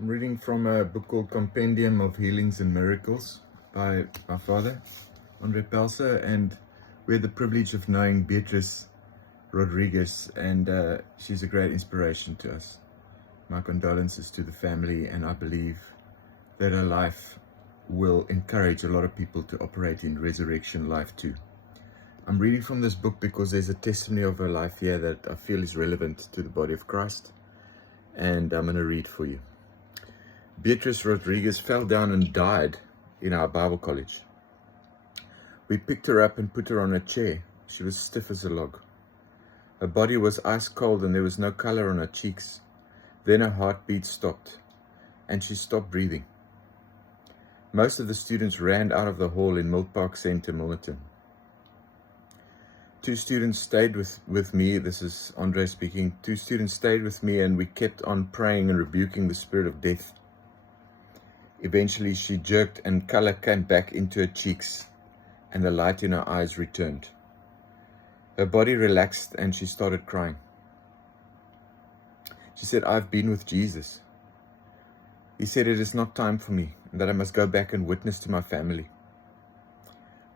I'm reading from a book called Compendium of Healings and Miracles by my father, Andre Pelser, and we had the privilege of knowing Beatrice Rodriguez, and she's a great inspiration to us. My condolences to the family, and I believe that her life will encourage a lot of people to operate in resurrection life too. I'm reading from this book because there's a testimony of her life here that I feel is relevant to the body of Christ, and I'm going to read for you. Beatrice Rodriguez fell down and died in our Bible college. We picked her up and put her on a chair. She was stiff as a log. Her body was ice cold and there was no color on her cheeks. Then her heartbeat stopped and she stopped breathing. Most of the students ran out of the hall in Mill Park Center, Milnerton. Two students stayed with me. This is Andre speaking. Two students stayed with me and we kept on praying and rebuking the spirit of death. Eventually she jerked and color came back into her cheeks and the light in her eyes returned. Her body relaxed and she started crying. She said, "I've been with Jesus. He said it is not time for me and that I must go back and witness to my family."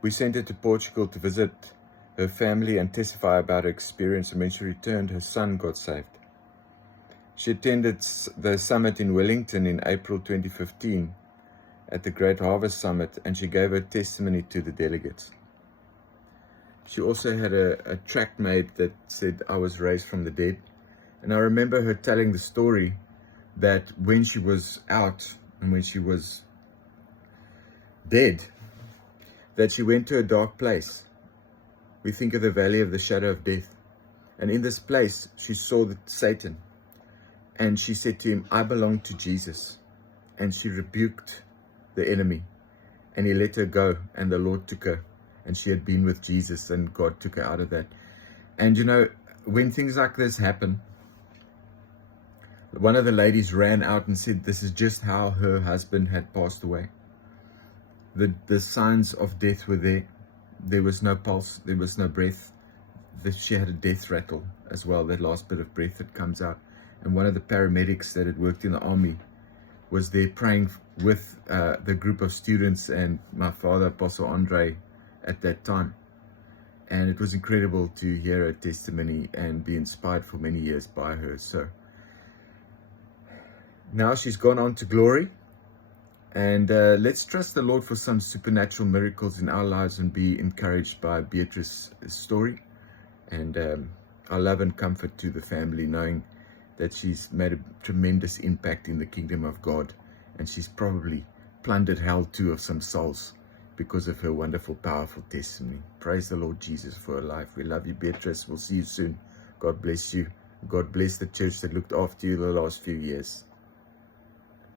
We sent her to Portugal to visit her family and testify about her experience, and when she returned, her son got saved. She attended the summit in Wellington in April 2015 at the Great Harvest Summit, and she gave her testimony to the delegates. She also had a tract made that said, "I was raised from the dead." And I remember her telling the story that when she was out and when she was dead, that she went to a dark place. We think of the valley of the shadow of death. And in this place, she saw Satan. And she said to him, "I belong to Jesus." And she rebuked the enemy. And he let her go, and the Lord took her. And she had been with Jesus, and God took her out of that. And you know, when things like this happen, one of the ladies ran out and said this is just how her husband had passed away. The signs of death were there. There was no pulse, there was no breath. She had a death rattle as well, that last bit of breath that comes out. And one of the paramedics that had worked in the army was there praying with the group of students and my father, Apostle Andre, at that time. And it was incredible to hear her testimony and be inspired for many years by her. So now she's gone on to glory. And let's trust the Lord for some supernatural miracles in our lives and be encouraged by Beatrice's story. And our love and comfort to the family, knowing that she's made a tremendous impact in the kingdom of God. And she's probably plundered hell too of some souls because of her wonderful, powerful testimony. Praise the Lord Jesus for her life. We love you, Beatrice. We'll see you soon. God bless you. God bless the church that looked after you the last few years.